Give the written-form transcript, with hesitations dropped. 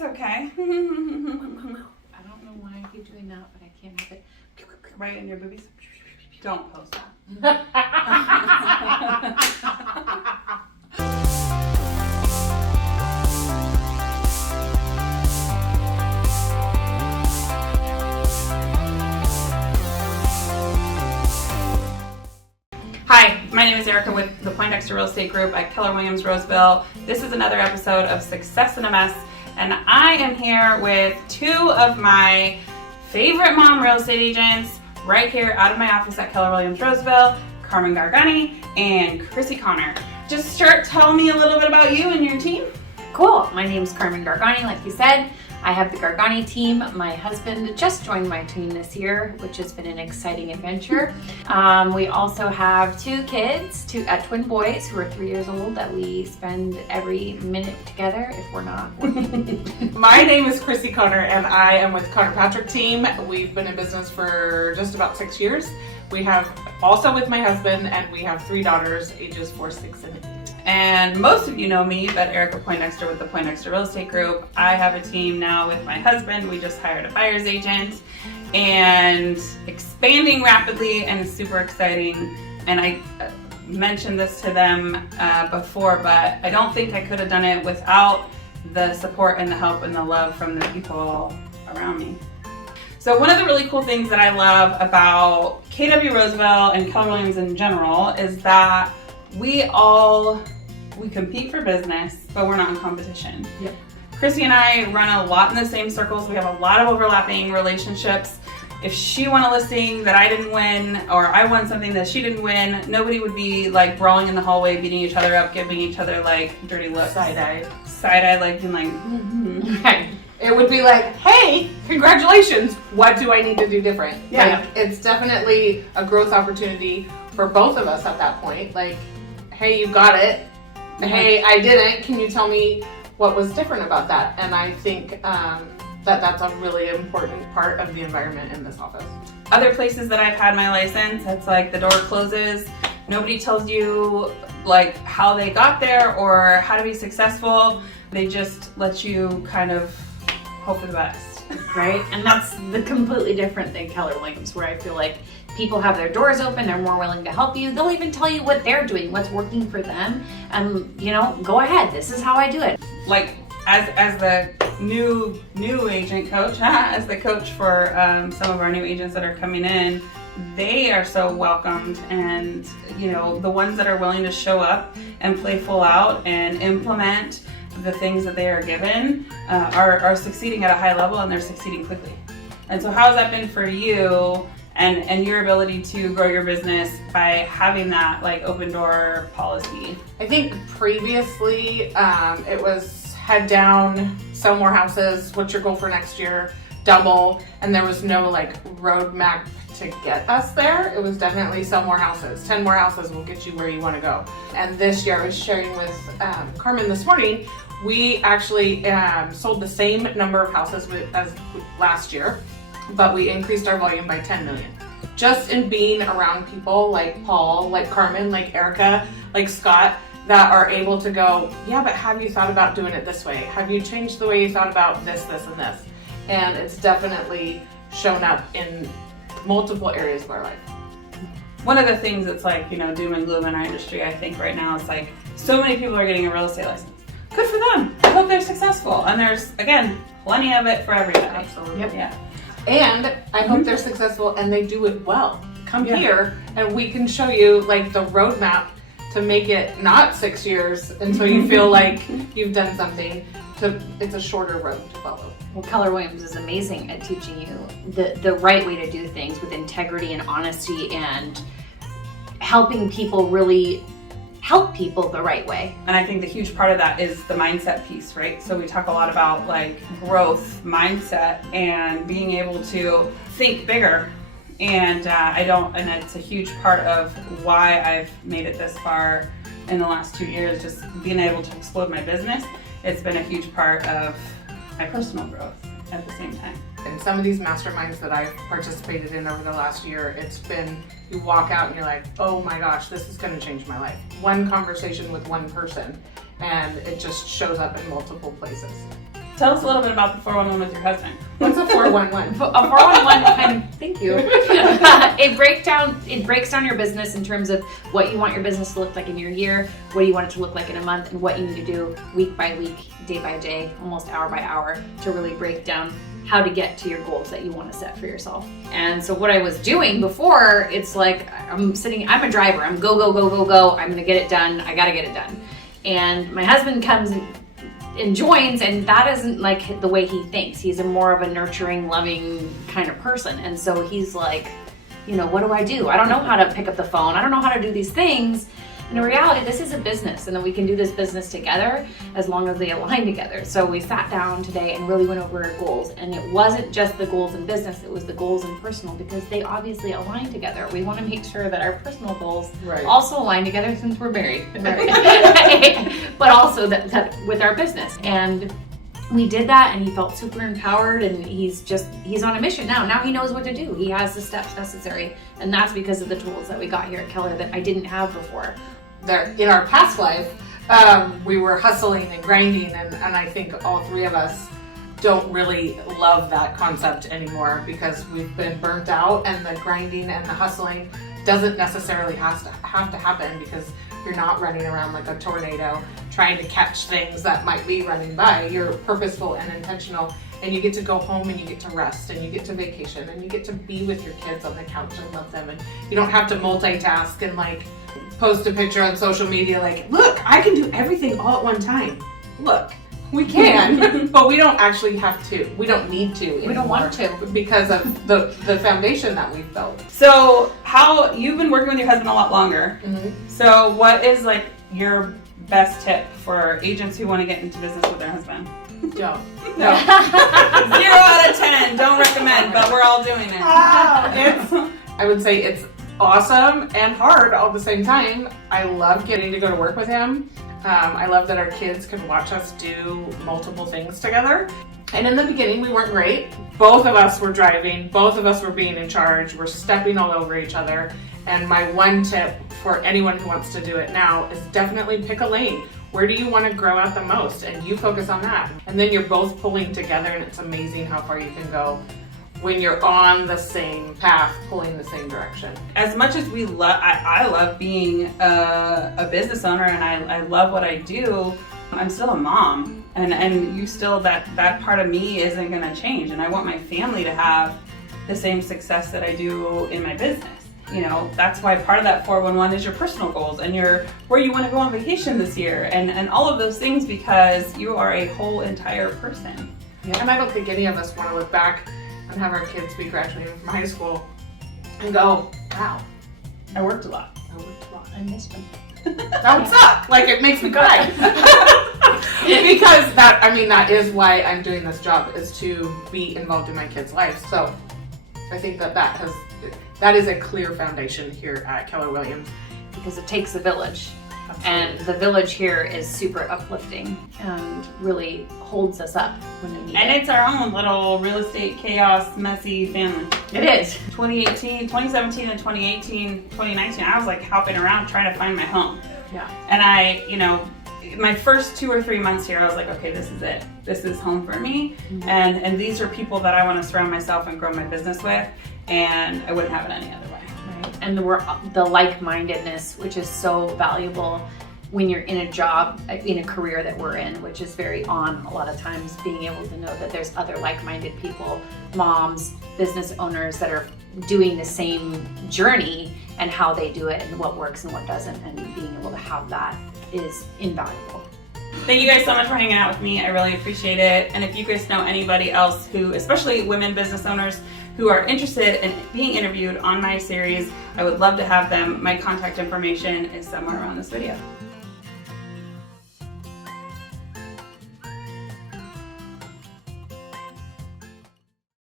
It's okay. I don't know why I keep doing that, but I can't have it. Right in your boobies. Don't post that. Hi, my name is Erika with the Poindexter Real Estate Group at Keller Williams, Roseville. This is another episode of Success in a Mess, and I am here with two of my favorite mom real estate agents right here out of my office at Keller Williams, Roseville, Carmen Gargani and Chrissy Connor. Just start telling me a little bit about you and your team. Cool. My name is Carmen Gargani, like you said. I have the Gargani team. My husband just joined my team this year, which has been an exciting adventure. We also have two kids, twin boys who are 3 years old that we spend every minute together if we're not working. My name is Chrissy Connor and I am with Connor Patrick team. We've been in business for just about 6 years. We have also with my husband, and we have 3 daughters, ages 4, 6, and 8. And most of you know me, but Erika Poindexter with the Poindexter Real Estate Group. I have a team now with my husband. We just hired a buyer's agent and expanding rapidly and super exciting. And I mentioned this to them before, but I don't think I could have done it without the support and the help and the love from the people around me. So one of the really cool things that I love about KW Roseville and Keller Williams in general is that we compete for business, but we're not in competition. Yep. Chrissy and I run a lot in the same circles. We have a lot of overlapping relationships. If she won a listing that I didn't win, or I won something that she didn't win, nobody would be like brawling in the hallway, beating each other up, giving each other like dirty looks. Side-eye, like being like, Right. It would be like, hey, congratulations. What do I need to do different? Yeah. Like, it's definitely a growth opportunity for both of us at that point. Like, hey, you got it. Hey, I didn't. Can you tell me what was different about that? And I think that's a really important part of the environment in this office. Other places that I've had my license, it's like the door closes. Nobody tells you like how they got there or how to be successful. They just let you kind of hope for the best. Right? And that's the completely different than Keller Williams, where I feel like people have their doors open, they're more willing to help you. They'll even tell you what they're doing, what's working for them. And, go ahead, this is how I do it. Like as the new agent coach, as the coach for some of our new agents that are coming in, they are so welcomed, and the ones that are willing to show up and play full out and implement the things that they are given are succeeding at a high level, and they're succeeding quickly. And so how has that been for you and your ability to grow your business by having that like open door policy? I think previously it was head down, sell more houses, what's your goal for next year, double, and there was no like roadmap to get us there. It was definitely sell more houses. 10 more houses will get you where you want to go. And this year, I was sharing with Carmen this morning, we actually sold the same number of houses as last year, but we increased our volume by 10 million. Just in being around people like Paul, like Carmen, like Erika, like Scott, that are able to go, yeah, but have you thought about doing it this way? Have you changed the way you thought about this, this, and this? And it's definitely shown up in multiple areas of our life. One of the things that's like, doom and gloom in our industry, I think right now is like so many people are getting a real estate license. Good for them. I hope they're successful. And there's, again, plenty of it for everybody. Absolutely. Yep. Yeah. And I hope they're successful and they do it well. Come here and we can show you like the roadmap to make it not 6 years until you feel like you've done something. It's a shorter road to follow. Well, Keller Williams is amazing at teaching you the right way to do things with integrity and honesty, and helping people really help people the right way. And I think the huge part of that is the mindset piece, right? So we talk a lot about like growth mindset and being able to think bigger. And it's a huge part of why I've made it this far in the last 2 years, just being able to explode my business. It's been a huge part of my personal growth at the same time. And some of these masterminds that I've participated in over the last year, it's been, you walk out and you're like, oh my gosh, this is going to change my life. One conversation with one person, and it just shows up in multiple places. Tell us a little bit about the 411 with your husband. What's a 411? A 411 kind of, thank you. It breaks down your business in terms of what you want your business to look like in your year, what you want it to look like in a month, and what you need to do week by week, day by day, almost hour by hour, to really break down how to get to your goals that you want to set for yourself. And so what I was doing before, it's like I'm a driver, I'm go, go, go, go, go, I'm gonna get it done, I gotta get it done. And my husband comes and joins, and that isn't like the way he thinks. He's a more of a nurturing, loving kind of person. And so he's like, what do? I don't know how to pick up the phone. I don't know how to do these things. And in reality, this is a business, and then we can do this business together as long as they align together. So we sat down today and really went over our goals, and it wasn't just the goals in business, it was the goals in personal, because they obviously align together. We want to make sure that our personal goals also align together since we're married, but also that with our business. And we did that, and he felt super empowered, and he's on a mission now. Now he knows what to do. He has the steps necessary, and that's because of the tools that we got here at Keller that I didn't have before. In our past life, we were hustling and grinding, and I think all three of us don't really love that concept anymore because we've been burnt out, and the grinding and the hustling doesn't necessarily have to happen because you're not running around like a tornado trying to catch things that might be running by. You're purposeful and intentional, and you get to go home and you get to rest and you get to vacation and you get to be with your kids on the couch and love them, and you don't have to multitask and like post a picture on social media like, look, I can do everything all at one time. Look, we can, but we don't actually have to. We don't need to anymore. We don't want to because of the foundation that we've built. So you've been working with your husband a lot longer. Mm-hmm. So what is like your best tip for agents who want to get into business with their husband? Don't. No. 0 out of 10. Don't recommend, but we're all doing it. I would say it's awesome and hard all at the same time. I love getting to go to work with him. I love that our kids can watch us do multiple things together. And in the beginning, we weren't great. Both of us were driving. Both of us were being in charge. We're stepping all over each other. And my one tip for anyone who wants to do it now is definitely pick a lane. Where do you want to grow out the most? And you focus on that. And then you're both pulling together, and it's amazing how far you can go when you're on the same path, pulling the same direction. As much as I love being a business owner, and I love what I do, I'm still a mom, and you still, that part of me isn't gonna change, and I want my family to have the same success that I do in my business. That's why part of that 411 is your personal goals and where you want to go on vacation this year, and all of those things, because you are a whole entire person. Yeah. And I don't think any of us want to look back and have our kids be graduating from high school and go, wow, I worked a lot. I missed them. That would suck. Like, it makes me cry. Because that is why I'm doing this job, is to be involved in my kids' lives. So I think that is a clear foundation here at Keller Williams. Because it takes a village. Absolutely. And the village here is super uplifting and really holds us up when we need it. And it's our own little real estate chaos, messy family. It is. 2017 and 2019, I was like hopping around trying to find my home. Yeah. And my first 2 or 3 months here, I was like, okay, this is it. This is home for me. Mm-hmm. And these are people that I want to surround myself and grow my business with, and I wouldn't have it any other way. And the like-mindedness, which is so valuable when you're in a job, in a career that we're in, which is very on a lot of times, being able to know that there's other like-minded people, moms, business owners that are doing the same journey, and how they do it and what works and what doesn't, and being able to have that is invaluable. Thank you guys so much for hanging out with me. I really appreciate it. And if you guys know anybody else who, especially women business owners, who are interested in being interviewed on my series, I would love to have them. My contact information is somewhere around this video.